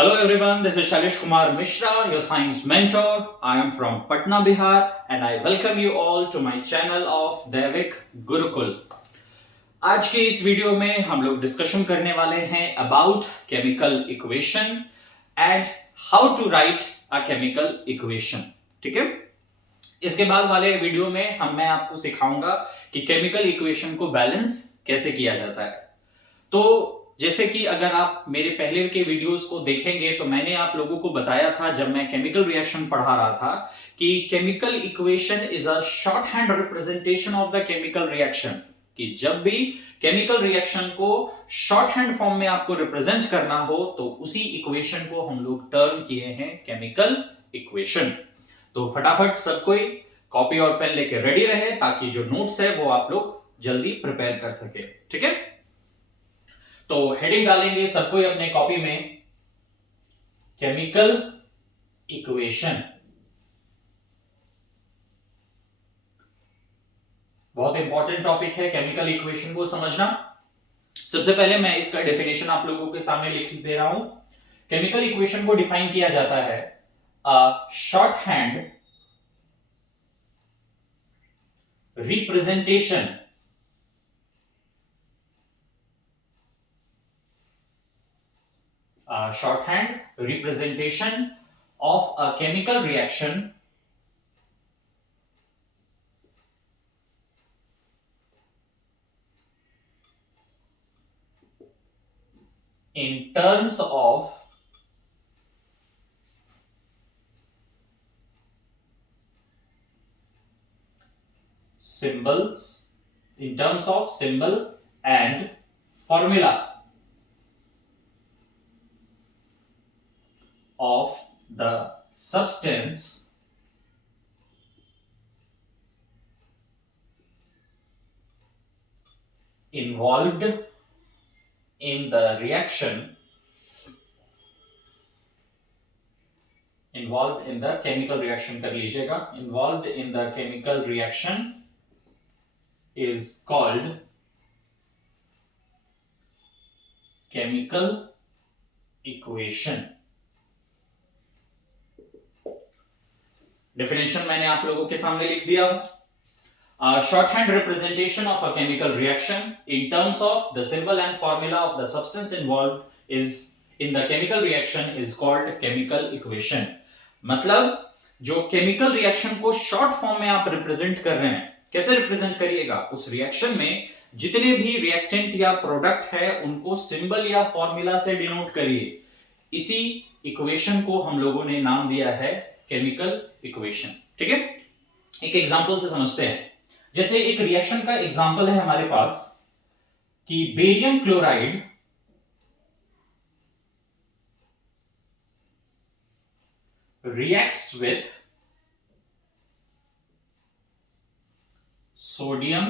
Hello everyone, this is Shailesh Kumar Mishra, your science mentor. I am from Patna, Bihar, and I welcome you all to my channel of Devik Gurukul. आज के इस video में हम लोग discussion करने वाले हैं about chemical equation and how to write a chemical equation. ठीक है, इसके बाद वाले वीडियो में मैं आपको सिखाऊंगा कि केमिकल इक्वेशन को बैलेंस कैसे किया जाता है. तो जैसे कि अगर आप मेरे पहले के वीडियोस को देखेंगे तो मैंने आप लोगों को बताया था जब मैं केमिकल रिएक्शन पढ़ा रहा था कि chemical equation is a short hand representation of the chemical reaction. कि जब भी केमिकल रिएक्शन को शॉर्ट हैंड फॉर्म में आपको रिप्रेजेंट करना हो तो उसी इक्वेशन को हम लोग टर्म किए हैं केमिकल इक्वेशन. तो फटाफट सब कोई कॉपी और पेन लेके रेडी रहे ताकि जो नोट्स है वो आप लोग जल्दी प्रिपेयर कर सके. ठीक है, तो हेडिंग डालेंगे सब कोई अपने कॉपी में केमिकल इक्वेशन. बहुत इंपॉर्टेंट टॉपिक है केमिकल इक्वेशन को समझना. सबसे पहले मैं इसका डेफिनेशन आप लोगों के सामने लिख दे रहा हूं. केमिकल इक्वेशन को डिफाइन किया जाता है short hand representation shorthand representation of a chemical reaction in terms of symbols, in terms of symbol and formula of the substance involved in the reaction, involved in the chemical reaction कर लीजिएगा. involved in the chemical reaction is called chemical equation. Definition मैंने आप लोगों के सामने लिख दिया. Short hand representation of a chemical reaction in terms of the symbol and formula of the substance involved is in the chemical reaction is called chemical equation. मतलब जो chemical reaction को शॉर्ट फॉर्म में आप represent कर रहे हैं, कैसे represent करिएगा, उस रिएक्शन में जितने भी रिएक्टेंट या प्रोडक्ट है उनको सिंबल या फॉर्मूला से डिनोट करिए. इसी इक्वेशन को हम लोगों ने नाम दिया है केमिकल इक्वेशन. ठीक है, एक एग्जांपल से समझते हैं. जैसे एक रिएक्शन का एग्जांपल है हमारे पास कि barium chloride reacts with sodium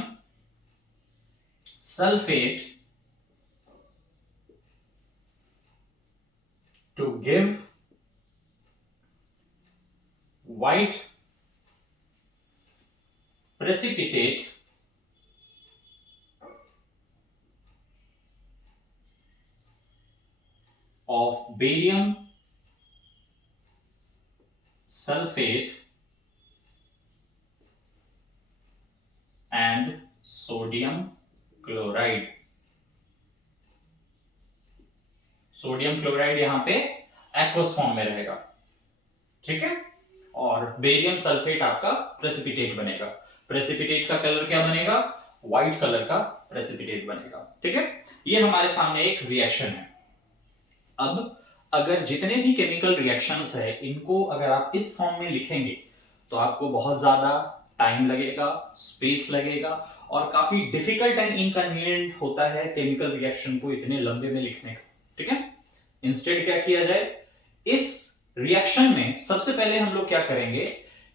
sulfate to give white precipitate of barium sulfate and sodium chloride. Sodium chloride यहां पे एक्वस फॉर्म में रहेगा. ठीक है, और बेरियम सल्फेट आपका प्रेसिपिटेट बनेगा. प्रेसिपिटेट का कलर क्या बनेगा, व्हाइट कलर का प्रेसिपिटेट बनेगा. ठीक है, ये हमारे सामने एक रिएक्शन है. अब अगर जितने भी केमिकल रिएक्शंस है इनको अगर आप इस फॉर्म में लिखेंगे तो आपको बहुत ज्यादा टाइम लगेगा, स्पेस लगेगा और काफी डिफिकल्ट एंड इनकन्वीनियंट होता है केमिकल रिएक्शन को इतने लंबे में लिखने का. ठीक है, इंस्टेड क्या किया जाए, इस रिएक्शन में सबसे पहले हम लोग क्या करेंगे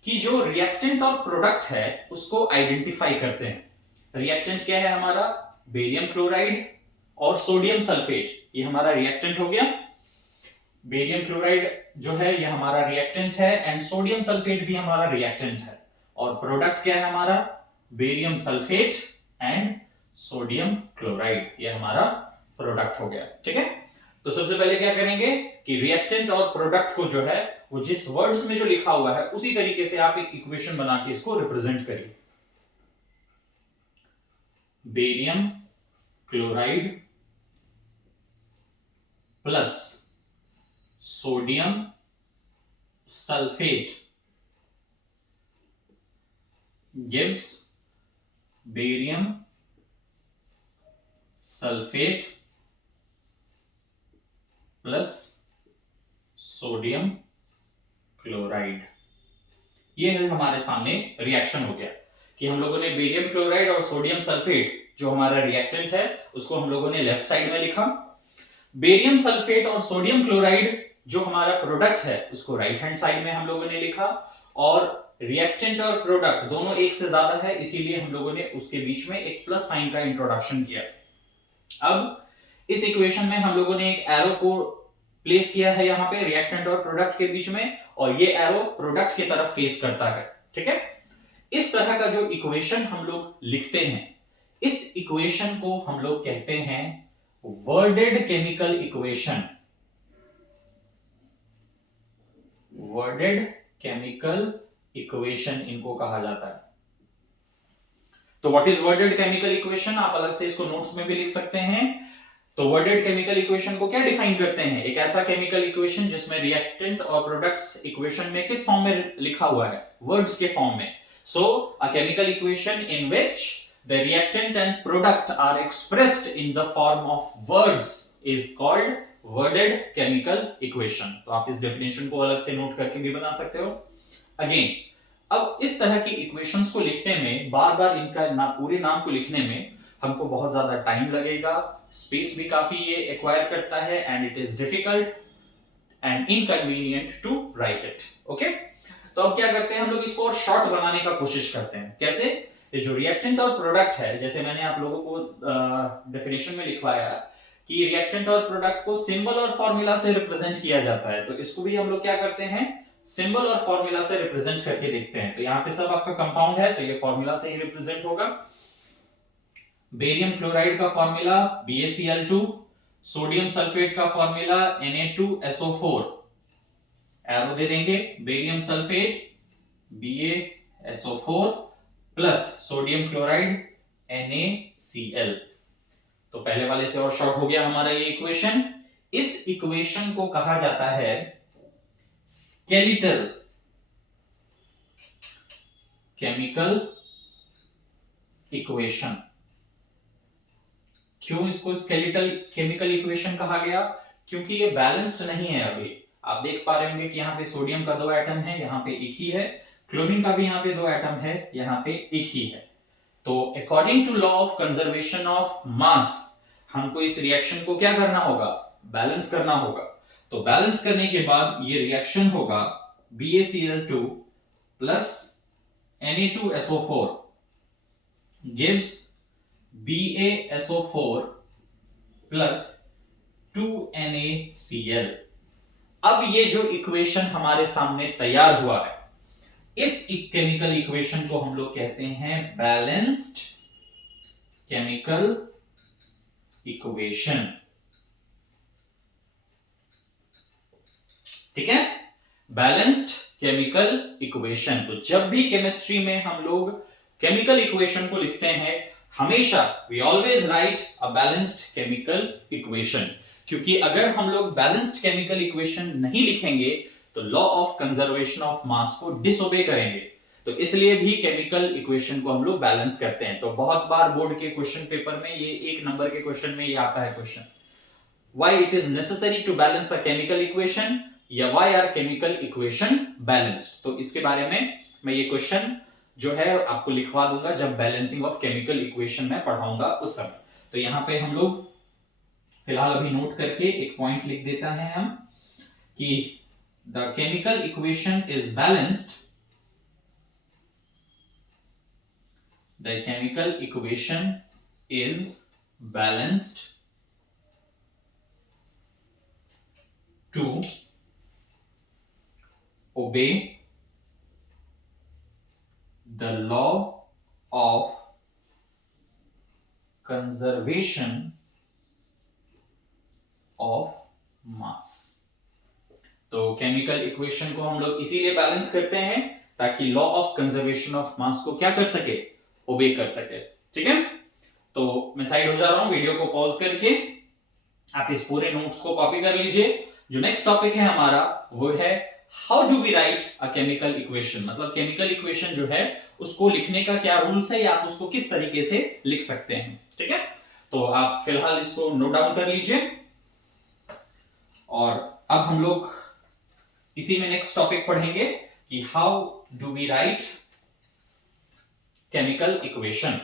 कि जो रिएक्टेंट और प्रोडक्ट है उसको आइडेंटिफाई करते हैं. रिएक्टेंट क्या है हमारा, बेरियम क्लोराइड और सोडियम सल्फेट, ये हमारा रिएक्टेंट हो गया. बेरियम क्लोराइड जो है ये हमारा रिएक्टेंट है एंड सोडियम सल्फेट भी हमारा रिएक्टेंट है. और प्रोडक्ट क्या है हमारा, barium sulphate and sodium chloride, ये हमारा प्रोडक्ट हो गया. ठीक है, तो सबसे पहले क्या करेंगे कि रिएक्टेंट और प्रोडक्ट को जो है वो जिस वर्ड्स में जो लिखा हुआ है उसी तरीके से आप एक इक्वेशन बना के इसको रिप्रेजेंट करिए। Barium chloride plus sodium sulphate gives barium sulfate plus sodium chloride. ये है हमारे सामने रिएक्शन हो गया कि हम लोगों ने बेरियम क्लोराइड और सोडियम सल्फेट जो हमारा रिएक्टेंट है उसको हम लोगों ने लेफ्ट साइड में लिखा, बेरियम सल्फेट और सोडियम क्लोराइड जो हमारा प्रोडक्ट है उसको राइट हैंड साइड में हम लोगों ने लिखा, और रिएक्टेंट और प्रोडक्ट दोनों एक से ज्यादा है इसीलिए हम लोगों ने उसके बीच में एक प्लस साइन का इंट्रोडक्शन किया। अब इस इक्वेशन में हम लोगों ने एक एरो को प्लेस किया है यहाँ पे रिएक्टेंट और प्रोडक्ट के बीच में, और ये एरो प्रोडक्ट की तरफ फेस करता है। ठीक है, इस तरह का जो इक्वेशन हम लोग लिखते हैं इस इक्वेशन को हम लोग कहते हैं worded chemical equation. Worded chemical equation इनको कहा जाता है। तो what is worded chemical equation, आप अलग से इसको नोट्स में भी लिख सकते हैं। तो वर्डेड केमिकल इक्वेशन को क्या डिफाइन करते हैं, एक ऐसा केमिकल इक्वेशन जिसमें रिएक्टेंट और प्रोडक्ट्स इक्वेशन में किस फॉर्म में लिखा हुआ है, वर्ड्स के फॉर्म में। So a chemical equation in which the reactant and product are expressed in the form of words is called worded chemical equation. तो आप इस डेफिनेशन को अलग से नोट करके भी बना सकते हो। अगेन, अब इस तरह की इक्वेशंस को लिखने में बार बार इनका पूरे नाम को लिखने में हमको बहुत ज्यादा टाइम लगेगा, स्पेस भी काफी ये एक्वायर करता है, and it is difficult and inconvenient to write it. Okay, तो अब क्या करते हैं हम लोग इसको और शॉर्ट बनाने का कोशिश करते हैं। कैसे, ये जो रिएक्टेंट और प्रोडक्ट है, जैसे मैंने आप लोगों को डेफिनेशन में लिखवाया कि रिएक्टेंट और प्रोडक्ट को सिंबल और फॉर्मूला से रिप्रेजेंट किया जाता है, तो इसको भी हम लोग क्या करते हैं सिंबल और फॉर्मूला से रिप्रेजेंट करके देखते हैं। तो यहाँ पे सब आपका कंपाउंड है तो ये फॉर्मूला से ही रिप्रेजेंट होगा। बेरियम क्लोराइड का फॉर्मूला BaCl2, सोडियम सल्फेट का फॉर्मूला Na2SO4, एरो दे देंगे barium sulphate BaSO4 plus sodium chloride NaCl। तो पहले वाले से और शॉर्ट हो गया हमारा ये इक्वेशन। इस इक्वेशन को कहा जाता है स्केलेटल केमिकल इक्वेशन। क्यों इसको स्केलेटल केमिकल इक्वेशन कहा गया, क्योंकि ये बैलेंस्ड नहीं है। अभी आप देख पा रहे होंगे कि यहाँ पे सोडियम का 2 एटम है, यहाँ पे एक ही है, क्लोरीन का भी यहाँ पे 2 एटम है, यहाँ पे एक ही है। तो according to law of conservation of mass हमको इस रिएक्शन को क्या करना होगा, बैलेंस करना होगा। तो बैलेंस करने के बाद ये रिएक्शन होगा BaCl2 plus Na2SO4 gives BaSO4 plus 2NaCl। अब ये जो इक्वेशन हमारे सामने तैयार हुआ है इस केमिकल इक्वेशन को हम लोग कहते हैं बैलेंस्ड केमिकल इक्वेशन। ठीक है, बैलेंस्ड केमिकल इक्वेशन। तो जब भी केमिस्ट्री में हम लोग केमिकल इक्वेशन को लिखते हैं हमेशा we always write a balanced chemical equation, क्योंकि अगर हम लोग बैलेंस्ड केमिकल इक्वेशन नहीं लिखेंगे तो लॉ ऑफ कंजर्वेशन ऑफ मास को डिसओबे करेंगे। तो इसलिए भी केमिकल इक्वेशन को हम लोग बैलेंस करते हैं। तो बहुत बार बोर्ड के क्वेश्चन पेपर में ये 1 नंबर के क्वेश्चन में ये आता है question, why it is necessary to balance a chemical equation या why are chemical equation balanced. तो इसके बारे में मैं ये क्वेश्चन जो है आपको लिखवा दूंगा जब बैलेंसिंग ऑफ केमिकल इक्वेशन में पढ़ाऊंगा उस समय। तो यहाँ पे हम लोग फिलहाल अभी नोट करके एक पॉइंट लिख देता है हम कि the chemical equation is balanced, the chemical equation is balanced to obey the law of conservation of mass. तो केमिकल इक्वेशन को हम लोग इसीलिए बैलेंस करते हैं ताकि लॉ ऑफ कंजर्वेशन ऑफ मास को क्या कर सके, ओबे कर सके। ठीक है, तो मैं साइड हो जा रहा हूं, वीडियो को पॉज करके आप इस पूरे नोट्स को कॉपी कर लीजिए। जो नेक्स्ट टॉपिक है हमारा वो है how do we write a chemical equation, मतलब केमिकल इक्वेशन जो है उसको लिखने का क्या रूल्स है या आप उसको किस तरीके से लिख सकते हैं। ठीक है, तो आप फिलहाल इसको नोट डाउन कर लीजिए और अब हम लोग इसी में नेक्स्ट टॉपिक पढ़ेंगे कि how do we write chemical equation.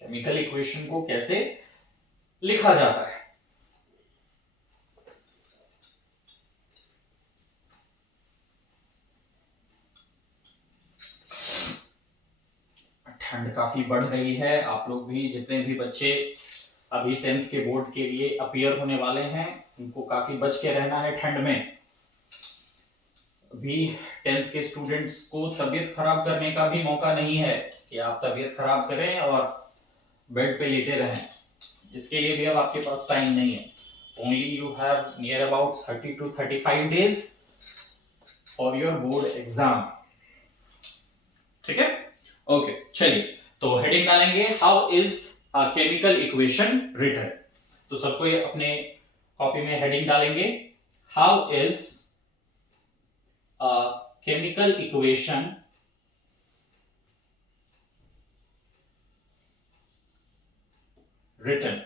Chemical equation को कैसे लिखा जाता है। ठंड काफी बढ़ रही है, आप लोग भी जितने भी बच्चे अभी 10th के बोर्ड के लिए अपीयर होने वाले हैं उनको काफी बच के रहना है ठंड में। अभी 10th के स्टूडेंट्स को तबीयत खराब करने का भी मौका नहीं है कि आप तबीयत खराब करें और बेड पे लेटे रहें, जिसके लिए भी अब आपके पास टाइम नहीं है। Only you have near about 30 to 35 days for your board exam. ठीक है, ओके चलिए, तो हेडिंग डालेंगे how is a chemical equation written. तो सबको ये अपने कॉपी में हेडिंग डालेंगे how is a chemical equation written.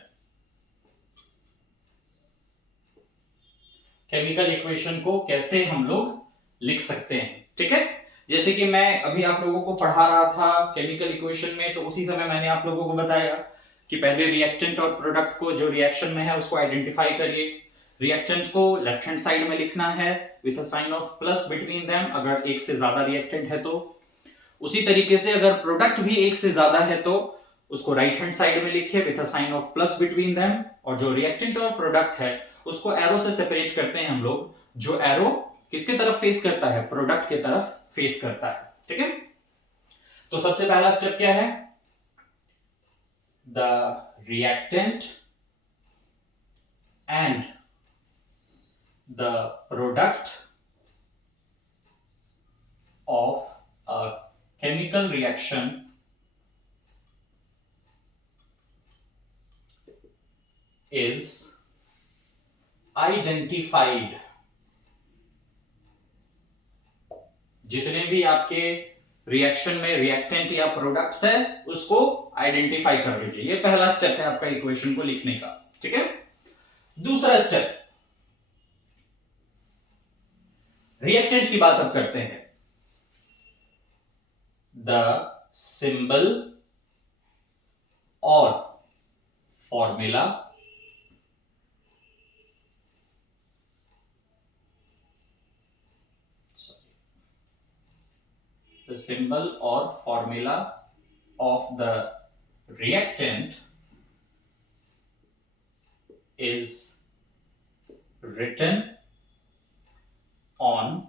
Chemical equation को कैसे हम लोग लिख सकते हैं। ठीक है, जैसे कि मैं अभी आप लोगों को पढ़ा रहा था केमिकल इक्वेशन में, तो उसी समय मैंने आप लोगों को बताया कि पहले रिएक्टेंट और प्रोडक्ट को जो रिएक्शन में है उसको आइडेंटिफाई करिए। रिएक्टेंट को लेफ्ट हैंड साइड में लिखना है with a sign of plus between them, अगर एक से ज्यादा रिएक्टेंट है तो। उसी तरीके से अगर प्रोडक्ट भी एक से ज्यादा है तो उसको राइट हैंड साइड में लिखिए with a sign of plus between them. और जो रिएक्टेंट और प्रोडक्ट है उसको एरो से सेपरेट करते हैं हम लोग, जो एरो किसके तरफ फेस करता है, प्रोडक्ट के तरफ फेस करता है। ठीक है, तो सबसे पहला स्टेप क्या है, the reactant and the product of a chemical reaction is identified। जितने भी आपके रिएक्शन में रिएक्टेंट या प्रोडक्ट्स है उसको आइडेंटिफाई कर लीजिए। ये पहला स्टेप है आपका इक्वेशन को लिखने का। ठीक है, दूसरा स्टेप, रिएक्टेंट की बात अब करते हैं। द सिंबल और formula the symbol or formula of the reactant is written on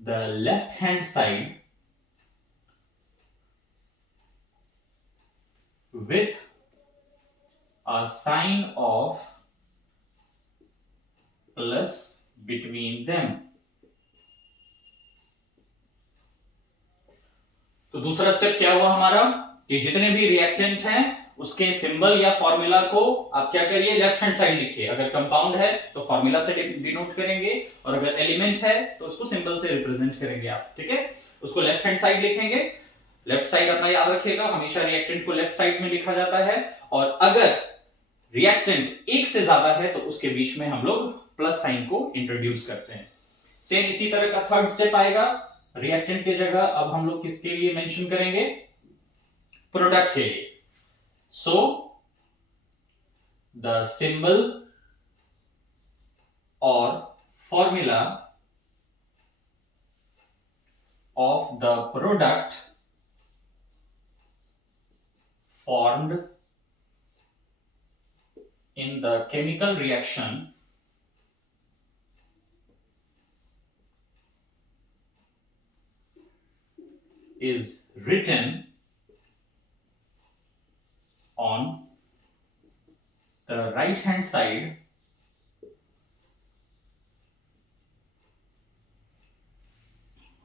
the left hand side with a sign of plus between them। तो दूसरा स्टेप क्या हुआ हमारा कि जितने भी रिएक्टेंट हैं उसके सिंबल या फॉर्मूला को आप क्या करिए, लेफ्ट हैंड साइड लिखिए। अगर कंपाउंड है तो फॉर्मूला से डिनोट करेंगे और अगर एलिमेंट है तो उसको सिंबल से रिप्रेजेंट करेंगे आप। ठीक है, उसको लेफ्ट हैंड साइड लिखेंगे। लेफ्ट साइड अपना याद रखिएगा, हमेशा रिएक्टेंट को लेफ्ट साइड में लिखा जाता है। और अगर रिएक्टेंट एक से ज्यादा है तो उसके बीच में हम लोग प्लस साइन को इंट्रोड्यूस करते हैं। सेम इसी तरह का थर्ड स्टेप आएगा, रिएक्टेंट की जगह अब हम लोग किसके लिए मेंशन करेंगे, प्रोडक्ट के लिए। सो द सिंबल और formula of the product formed in the chemical reaction is written on the right hand side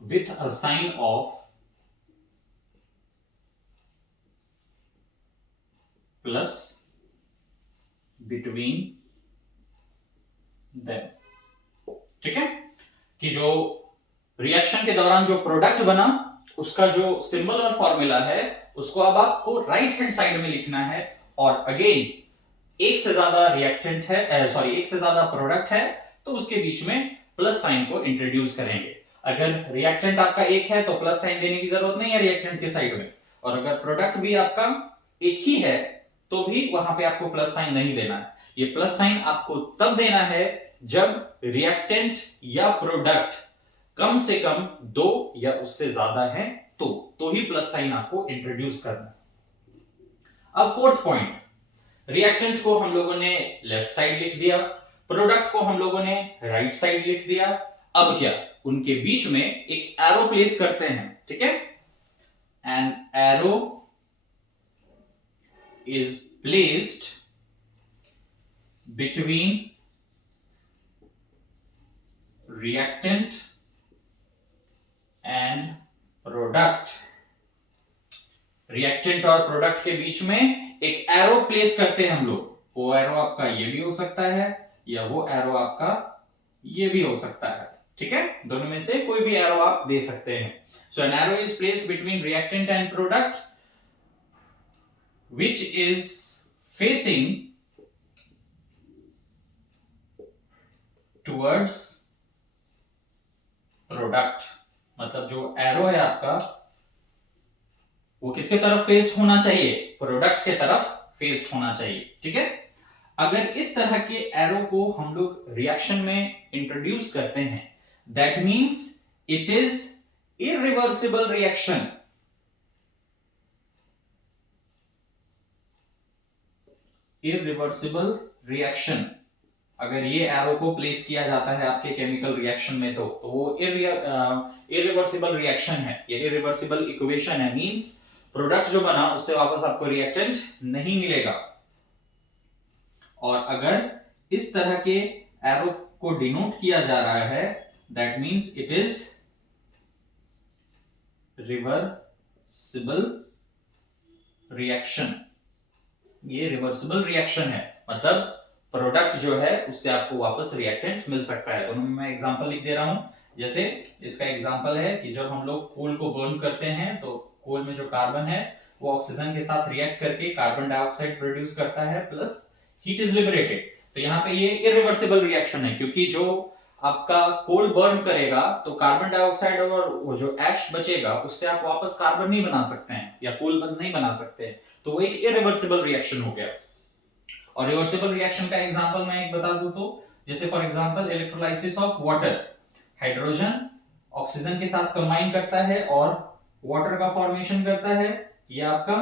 with a sign of plus between them। ठीक है, कि जो रिएक्शन के दौरान जो प्रोडक्ट बना उसका जो सिंबल और फॉर्मूला है उसको अब आपको राइट हैंड साइड में लिखना है, और अगेन एक से ज्यादा रिएक्टेंट है, सॉरी एक से ज्यादा प्रोडक्ट है तो उसके बीच में प्लस साइन को इंट्रोड्यूस करेंगे। अगर रिएक्टेंट आपका एक है तो प्लस साइन देने की जरूरत नहीं है रिएक्टेंट के साइड में, और अगर प्रोडक्ट भी आपका एक ही है तो भी वहां पे आपको प्लस साइन नहीं देना है। ये प्लस साइन आपको तब देना है जब रिएक्टेंट या प्रोडक्ट कम से कम दो या उससे ज्यादा है तो ही प्लस साइन आपको इंट्रोड्यूस करना है। अब फोर्थ पॉइंट, रिएक्टेंट को हम लोगों ने लेफ्ट साइड लिख दिया, प्रोडक्ट को हम लोगों ने राइट साइड लिख दिया। अब क्या, उनके बीच में एक एरो प्लेस करते हैं। ठीक है, N arrow is placed between reactant and product. Reactant और प्रोडक्ट के बीच में एक एरो प्लेस करते हैं हम लोग। वो एरो आपका ये भी हो सकता है या वो एरो आपका ये भी हो सकता है। ठीक है, दोनों में से कोई भी एरो आप दे सकते हैं। So an arrow is placed between reactant and product which is facing towards product। मतलब जो एरो है आपका वो किसके तरफ फेस होना चाहिए, प्रोडक्ट के तरफ फेस होना चाहिए। ठीक है, अगर इस तरह के एरो को हम लोग रिएक्शन में इंट्रोड्यूस करते हैं that means it is irreversible reaction. Irreversible reaction, अगर ये एरो को प्लेस किया जाता है आपके केमिकल रिएक्शन में तो वो इरिवर्सिबल रिएक्शन है, ये इरिवर्सिबल इक्वेशन है। मींस प्रोडक्ट जो बना उससे वापस आपको रिएक्टेंट नहीं मिलेगा। और अगर इस तरह के एरो को डिनोट किया जा रहा है that means it is reversible reaction. ये रिवर्सिबल रिएक्शन है, मतलब प्रोडक्ट जो है उससे आपको वापस रिएक्टेंट मिल सकता है। दोनों में मैं एग्जांपल लिख दे रहा हूं। जैसे इसका एग्जांपल है कि जब हम लोग कोल को बर्न करते हैं तो कोल में जो कार्बन है वो ऑक्सीजन के साथ रिएक्ट करके कार्बन डाइऑक्साइड प्रोड्यूस करता है प्लस हीट इज लिबरेटेड। तो यहाँ पे ये इरिवर्सिबल रिएक्शन है, क्योंकि जो आपका कोल बर्न करेगा तो कार्बन डाइऑक्साइड और वो जो ऐश बचेगा उससे आप वापस कार्बन नहीं बना सकते हैं या कोल नहीं बना सकते हैं, तो वो एक इरिवर्सिबल रिएक्शन हो गया। और रिवर्सिबल रिएक्शन का एग्जांपल मैं एक बता दूं तो जैसे for example electrolysis of water, hydrogen oxygen के साथ कंबाइन करता है और वाटर का फॉर्मेशन करता है। ये आपका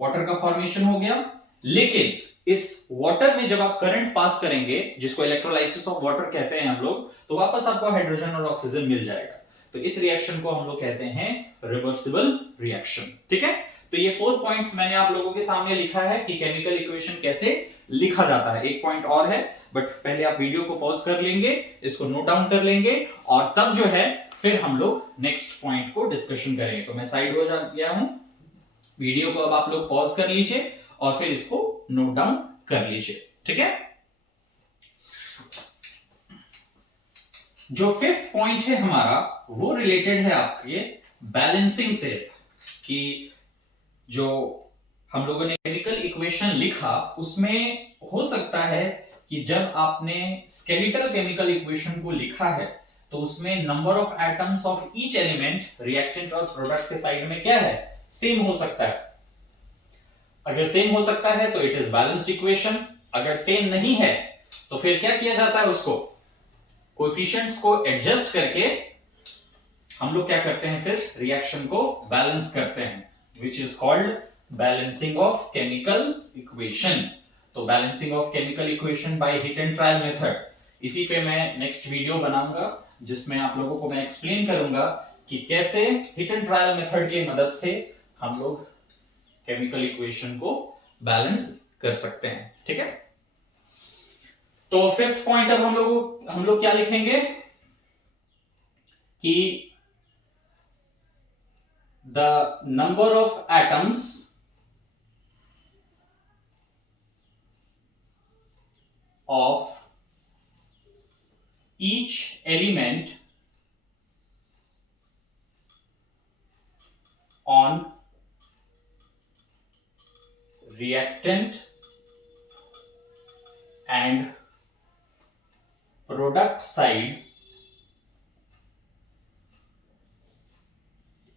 वाटर का फॉर्मेशन हो गया, लेकिन इस वाटर में जब आप करंट पास करेंगे जिसको इलेक्ट्रोलाइसिस ऑफ वाटर कहते हैं हम लोग, तो वापस आपको हाइड्रोजन और ऑक्सीजन मिल जाएगा। तो इस रिएक्शन को हम लोग कहते हैं रिवर्सिबल रिएक्शन। ठीक है, तो ये 4 पॉइंट्स मैंने आप लोगों के सामने लिखा है कि केमिकल इक्वेशन कैसे लिखा जाता है। एक पॉइंट और है, बट पहले आप वीडियो को पॉज कर लेंगे, इसको नोट डाउन कर लेंगे और तब जो है फिर हम लोग नेक्स्ट पॉइंट को डिस्कशन करेंगे। तो मैं साइड हो गया हूं, वीडियो को अब आप लोग पॉज कर लीजिए और फिर इसको नोट डाउन कर लीजिए। ठीक है, जो 5th पॉइंट है हमारा वो रिलेटेड है आपके बैलेंसिंग से, कि जो हम लोगों ने केमिकल इक्वेशन लिखा उसमें हो सकता है कि जब आपने स्केलेटल केमिकल इक्वेशन को लिखा है तो उसमें number of atoms of each element reactant और प्रोडक्ट के साइड में क्या है, सेम हो सकता है। अगर सेम हो सकता है तो इट इज बैलेंस्ड इक्वेशन, अगर सेम नहीं है तो फिर क्या किया जाता है, उसको कोएफिशिएंट्स को एडजस्ट करके हम लोग क्या करते हैं, फिर रिएक्शन को बैलेंस करते हैं, which is called balancing of chemical equation। तो balancing of chemical equation by heat and trial method, इसी पे मैं नेक्स्ट वीडियो बनाऊंगा जिसमें आप लोगों को मैं एक्सप्लेन करूंगा कि कैसे हिट एंड ट्रायल मेथड की मदद से हम लोग केमिकल इक्वेशन को बैलेंस कर सकते हैं। ठीक है, तो फिफ्थ पॉइंट अब हम लोग क्या लिखेंगे कि the number of atoms of each element on reactant and product side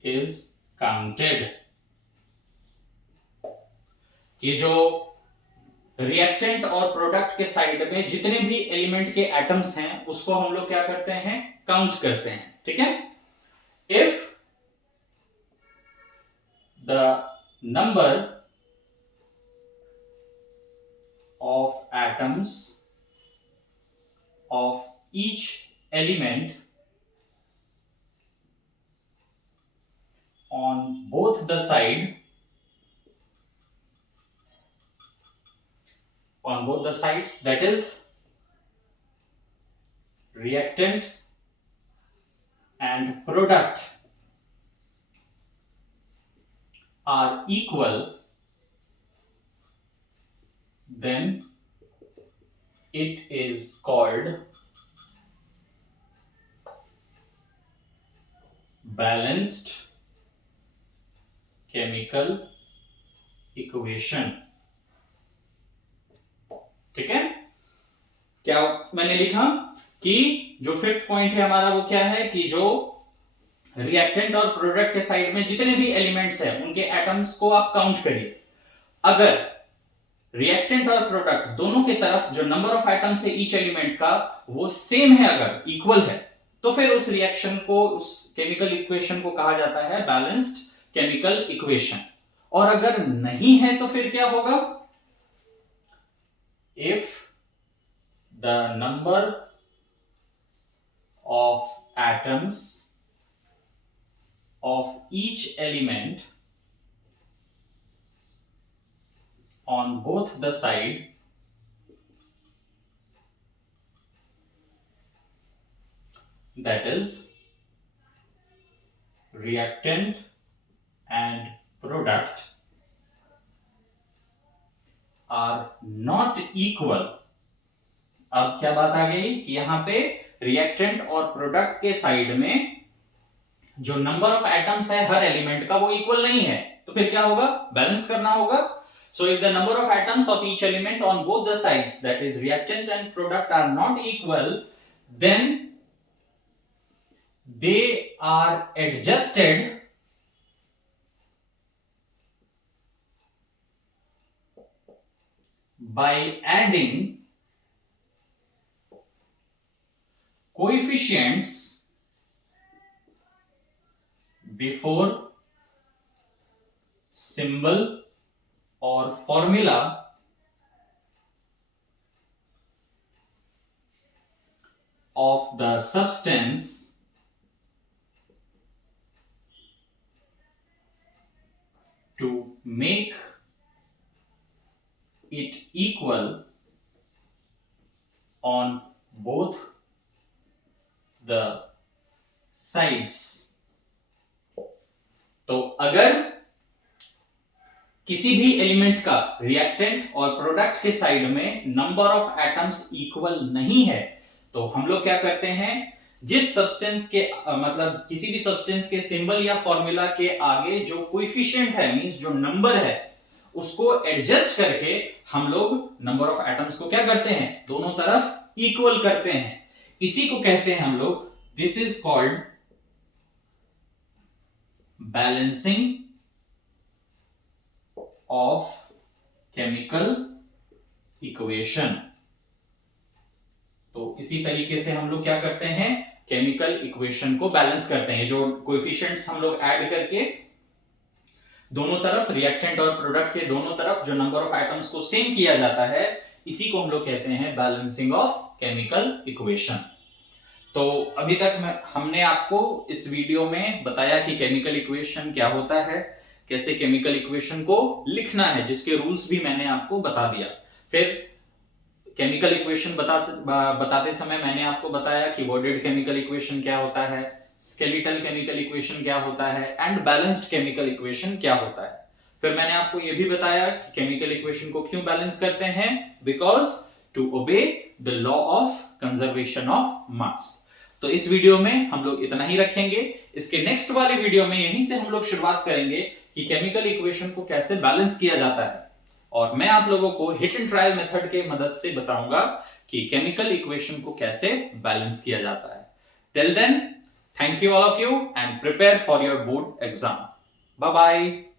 is counted। कि जो रिएक्टेंट और प्रोडक्ट के साइड में जितने भी एलिमेंट के एटम्स हैं उसको हम लोग क्या करते हैं, काउंट करते हैं। ठीक है, if the number of atoms of each element on both the sides, that is reactant and product, are equal, then it is called balanced chemical equation। ठीक है, क्या मैंने लिखा कि जो फिफ्थ पॉइंट है हमारा वो क्या है कि जो रिएक्टेंट और प्रोडक्ट के साइड में जितने भी एलिमेंट्स हैं उनके एटम्स को आप काउंट करिए। अगर रिएक्टेंट और प्रोडक्ट दोनों की तरफ जो नंबर ऑफ एटम्स है ईच एलिमेंट का वो सेम है, अगर इक्वल है, तो फिर उस रिएक्शन को, उस केमिकल इक्वेशन को कहा जाता है बैलेंस्ड केमिकल इक्वेशन। और अगर नहीं है तो फिर क्या होगा, if the number of atoms of each element on both the side that is reactant and product are not equal। अब क्या बात आ गई कि यहां पे रिएक्टेंट और प्रोडक्ट के साइड में जो नंबर ऑफ एटम्स है हर एलिमेंट का वो इक्वल नहीं है, तो फिर क्या होगा, बैलेंस करना होगा। So if the number of atoms of each element on both the sides, that is reactant and product, are not equal, then they are adjusted by adding coefficients before symbol or formula of the substance to make it equal on both the sides। तो अगर किसी भी element का reactant और product के side में number of atoms equal नहीं है तो हम लोग क्या करते हैं, जिस सब्सटेंस के मतलब किसी भी सब्सटेंस के सिंबल या फॉर्मूला के आगे जो कोएफिशिएंट है, मींस जो नंबर है, उसको एडजस्ट करके हम लोग नंबर ऑफ एटम्स को क्या करते हैं, दोनों तरफ इक्वल करते हैं। इसी को कहते हैं हम लोग, this is called balancing of chemical equation. तो इसी तरीके से हम लोग क्या करते हैं, केमिकल इक्वेशन को बैलेंस करते हैं। जो कोएफिशिएंट्स हम लोग ऐड करके दोनों तरफ, रिएक्टेंट और प्रोडक्ट के दोनों तरफ जो नंबर ऑफ एटम्स को सेम किया जाता है, इसी को हम लोग कहते हैं बैलेंसिंग ऑफ केमिकल इक्वेशन। तो अभी तक हमने आपको इस वीडियो में बताया कि केमिकल इक्वेशन क्या होता है, कैसे केमिकल इक्वेशन को लिखना है, जिसके रूल्स भी मैंने आपको बता दिया। फिर केमिकल इक्वेशन बताते समय मैंने आपको बताया कि वर्डेड केमिकल इक्वेशन क्या होता है, स्केलेटल केमिकल इक्वेशन क्या होता है एंड बैलेंस्ड केमिकल इक्वेशन क्या होता है। फिर मैंने आपको यह भी बताया कि केमिकल इक्वेशन को क्यों बैलेंस करते हैं, because to obey the law of conservation of mass. तो इस वीडियो में हम लोग इतना ही रखेंगे। इसके नेक्स्ट वाले वीडियो में यहीं से हम लोग शुरुआत करेंगे कि केमिकल इक्वेशन को कैसे बैलेंस किया जाता है, और मैं आप लोगों को हिट एंड ट्रायल मेथड के मदद से बताऊंगा कि केमिकल इक्वेशन को कैसे बैलेंस किया जाता है। Till then, thank you all of you and prepare for your board exam. Bye bye.